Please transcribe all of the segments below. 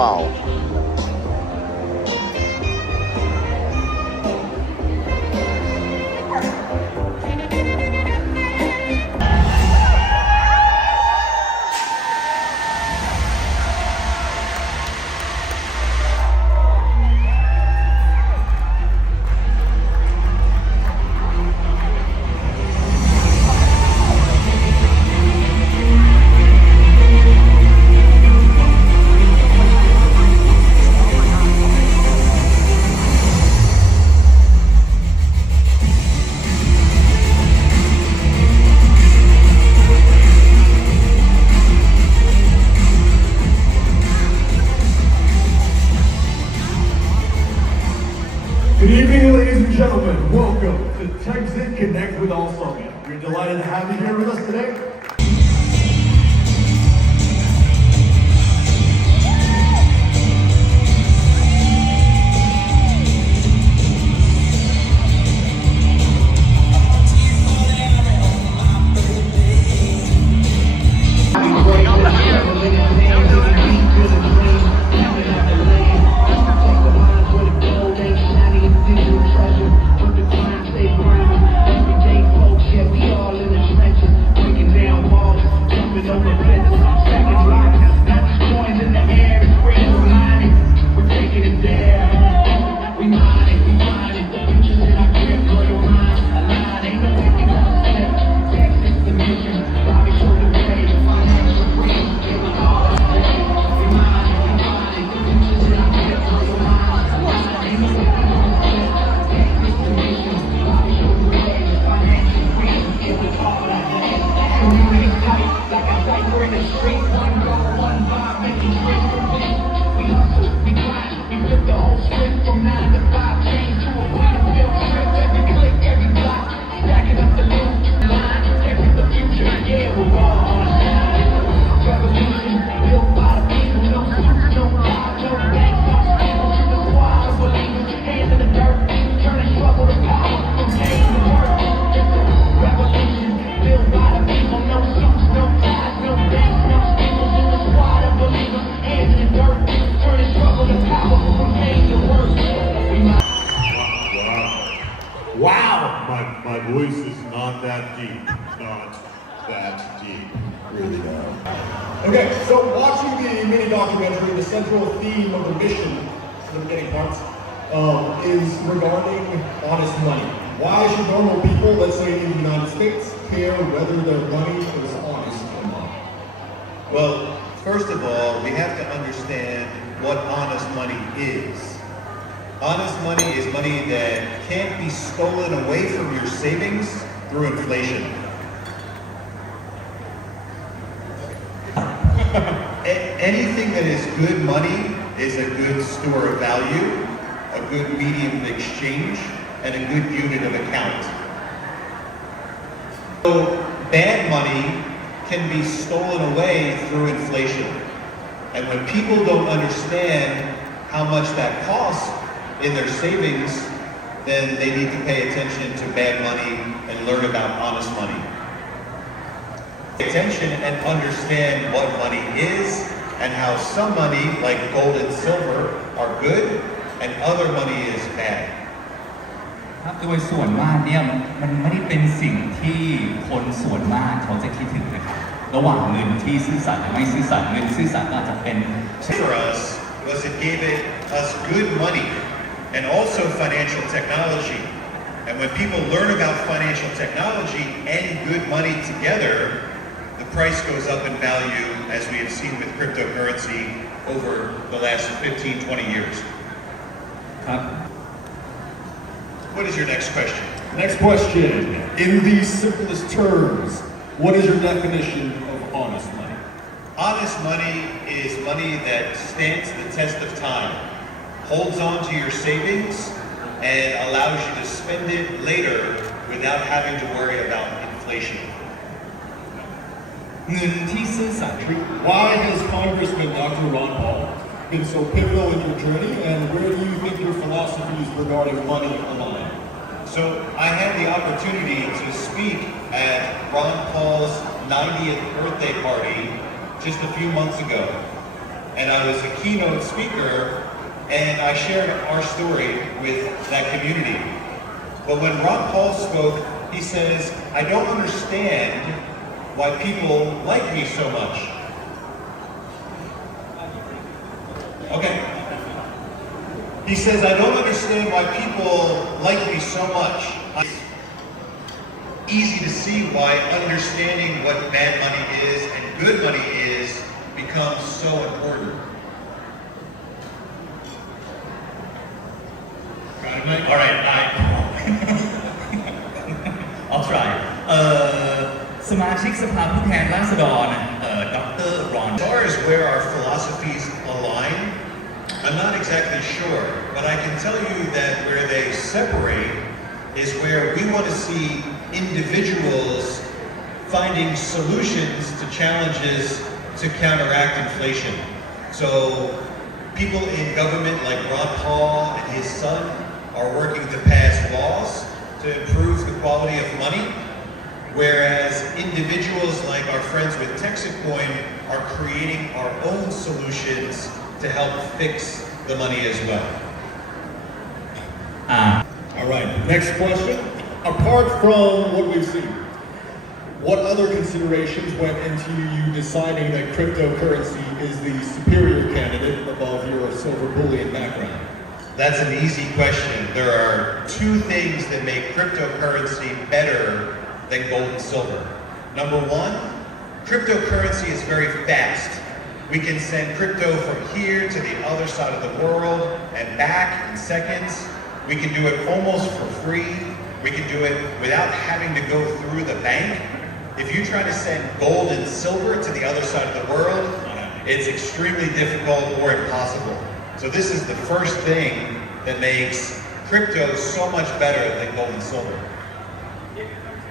Wow. Good evening, ladies and gentlemen. Welcome to Texit Connect with All Summit. We're delighted to have you here with us today. Wow, my voice is not that deep. Not that deep. Really bad. Okay, so watching the mini documentary, the central theme of the mission, the beginning parts, is regarding honest money. Why should normal people, let's say in the United States, care whether their money is honest or not? Well, first of all, we have to understand what honest money is. Honest money is money that can't be stolen away from your savings through inflation. Anything that is good money is a good store of value, a good medium of exchange, and a good unit of account. So bad money can be stolen away through inflation. And when people don't understand how much that costs in their savings, then they need to pay attention to bad money and learn about honest money. Pay attention and understand what money is and how some money, like gold and silver, are good and other money is bad. ครับโดยส่วนมากเนี่ยมันไม่ได้เป็นสิ่งที่คนส่วนมากเขาจะคิดถึงนะครับระหว่างเงินที่ซื่อสัตย์และไม่ซื่อสัตย์เงินซื่อสัตย์อาจจะเป็น For us was it gave us good money and also financial technology. And when people learn about financial technology and good money together, the price goes up in value, as we have seen with cryptocurrency over the last 15, 20 years. ครับ What is your next question? Next question. In the simplest terms, what is your definition of honest money? Honest money is money that stands the test of time, holds on to your savings, and allows you to spend it later without having to worry about inflation. เงินที่ซื่อสัตย์ Why has Congressman Dr. Ron Paul been so pivotal in your journey, and where do you think your philosophies regarding money align? So I had the opportunity to speak at Ron Paul's 90th birthday party just a few months ago. and I was a keynote speaker, and I shared our story with that community. But when Ron Paul spoke, he says, I don't understand why people like me so much. Okay. He says, I don't understand why people like me so much. It's easy to see why understanding what bad money is and good money is becomes so important. Got it, Mike? All right, I'll try สมาชิกสภาผู้แทนราษฎรดร. Ron. As far as where our philosophies align, I'm not exactly sure, but I can tell you that where they separate is where we want to see individuals finding solutions to challenges to counteract inflation. So people in government like Ron Paul and his son are working to pass laws to improve the quality of money, whereas individuals like our friends with TexitCoin are creating our own solutions to help fix the money as well. All right, next question. Apart from what we've seen, what other considerations went into you deciding that cryptocurrency is the superior candidate above your silver bullion background? That's an easy question. There are two things that make cryptocurrency better than gold and silver. Number one, cryptocurrency is very fast. We can send crypto from here to the other side of the world and back in seconds. We can do it almost for free. We can do it without having to go through the bank. If you try to send gold and silver to the other side of the world, it's extremely difficult or impossible. So this is the first thing that makes crypto so much better than gold and silver.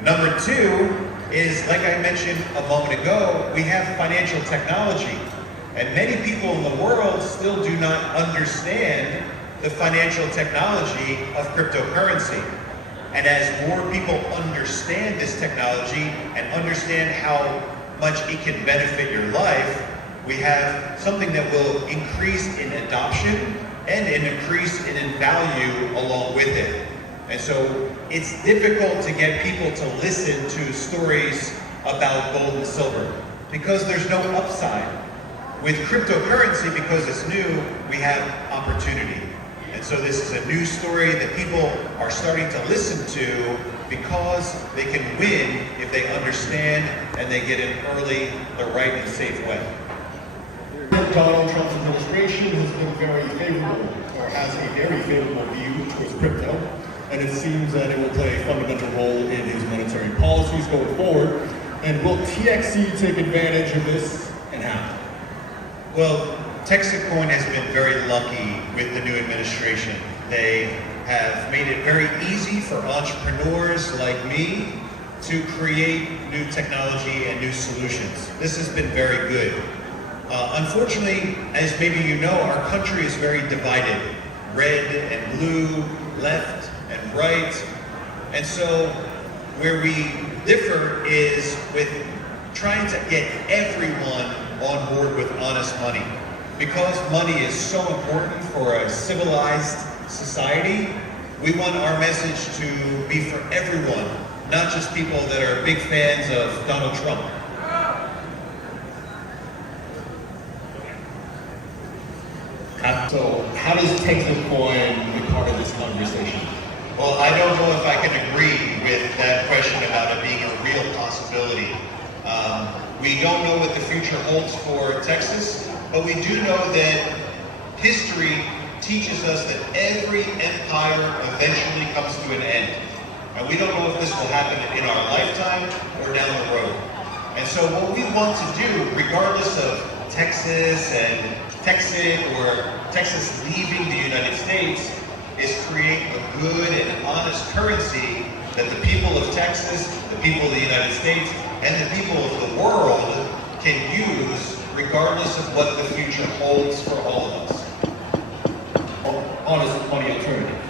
Number two is, like I mentioned a moment ago, we have financial technology. And many people in the world still do not understand the financial technology of cryptocurrency. And as more people understand this technology and understand how much it can benefit your life, we have something that will increase in adoption and an increase in value along with it. And so it's difficult to get people to listen to stories about gold and silver because there's no upside. With cryptocurrency, because it's new, we have opportunity. And so this is a new story that people are starting to listen to because they can win if they understand and they get in early, the right and safe way. Donald Trump's administration has been very favorable, or has a very favorable view towards crypto, and it seems that it will play a fundamental role in his monetary policies going forward. And will TXC take advantage of this, and how? Well, Texicoin has been very lucky with the new administration. They have made it very easy for entrepreneurs like me to create new technology and new solutions. This has been very good. Unfortunately, as maybe you know, our country is very divided. Red and blue, left and right. And so where we differ is with trying to get everyone on board with honest money. Because money is so important for a civilized society, we want our message to be for everyone, not just people that are big fans of Donald Trump. So how does TexitCoin be part of this conversation? Well, I don't know if I can agree with that question about it being a real possibility. We don't know what the future holds for Texas, but we do know that history teaches us that every empire eventually comes to an end. And we don't know if this will happen in our lifetime or down the road. And so what we want to do, regardless of Texas and Texit or Texas leaving the United States, is create a good and honest currency that the people of Texas, the people of the United States, and the people of the world can use regardless of what the future holds for all of us. Honest money alternative.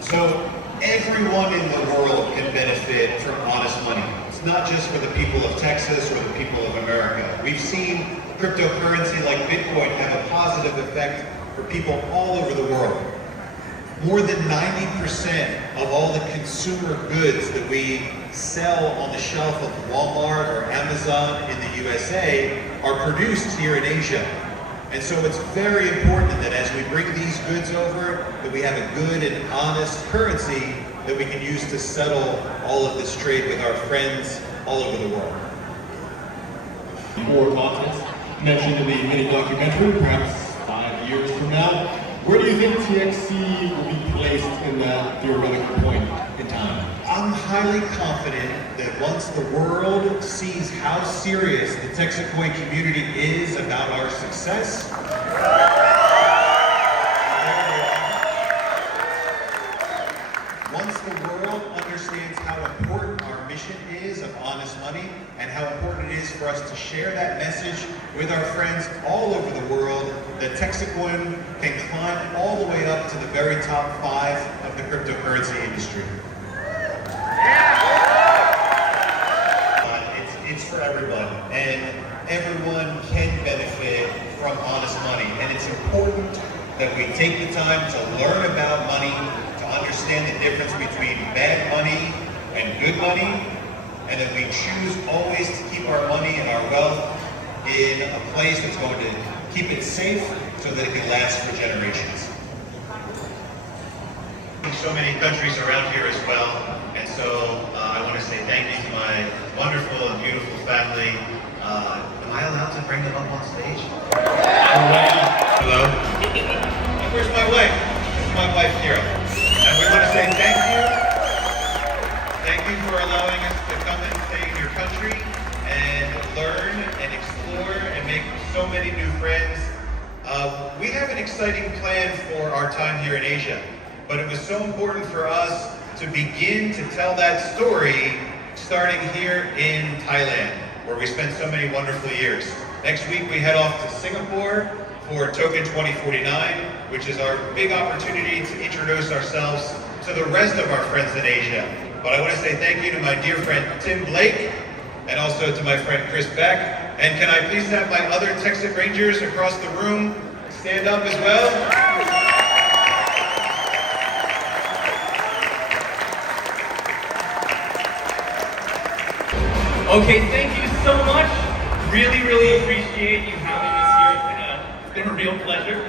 So everyone in the world can benefit from honest money. It's not just for the people of Texas or the people of America. We've seen cryptocurrency like Bitcoin have a positive effect for people all over the world. More than 90% of all the consumer goods that we sell on the shelf of Walmart or Amazon in the USA are produced here in Asia. And so it's very important that as we bring these goods over, that we have a good and honest currency that we can use to settle all of this trade with our friends all over the world. More continents mentioned in the mini documentary, perhaps 5 years from now. Where do you think TXC will be placed in that theoretical point in time? I'm highly confident that once the world sees how serious the Texicoin community is about our success, once the world understands how important our mission is of honest money and how important it is for us to share that message with our friends all over the world, that Texicoin can climb all the way up to the very top 5 of the cryptocurrency industry. It's for everyone, and everyone can benefit from honest money. And it's important that we take the time to learn about money, to understand the difference between bad money and good money, and that we choose always to keep our money and our wealth in a place that's going to keep it safe so that it can last for generations. So many countries around here as well, and so I want to say thank you to my wonderful and beautiful family. Am I allowed to bring them up on stage? Hello? Where's my wife? This is my wife, Kira. And we want to say thank you. Thank you for allowing us to come and stay in your country and learn and explore and make so many new friends. We have an exciting plan for our time here in Asia, but it was so important for us to begin to tell that story starting here in Thailand, where we spent so many wonderful years. Next week we head off to Singapore for Token 2049, which is our big opportunity to introduce ourselves to the rest of our friends in Asia. But I want to say thank you to my dear friend Tim Blake, and also to my friend Chris Beck. And can I please have my other Texas Rangers across the room stand up as well? Okay, thank you so much. Really, really appreciate you having us here. It's been a real pleasure.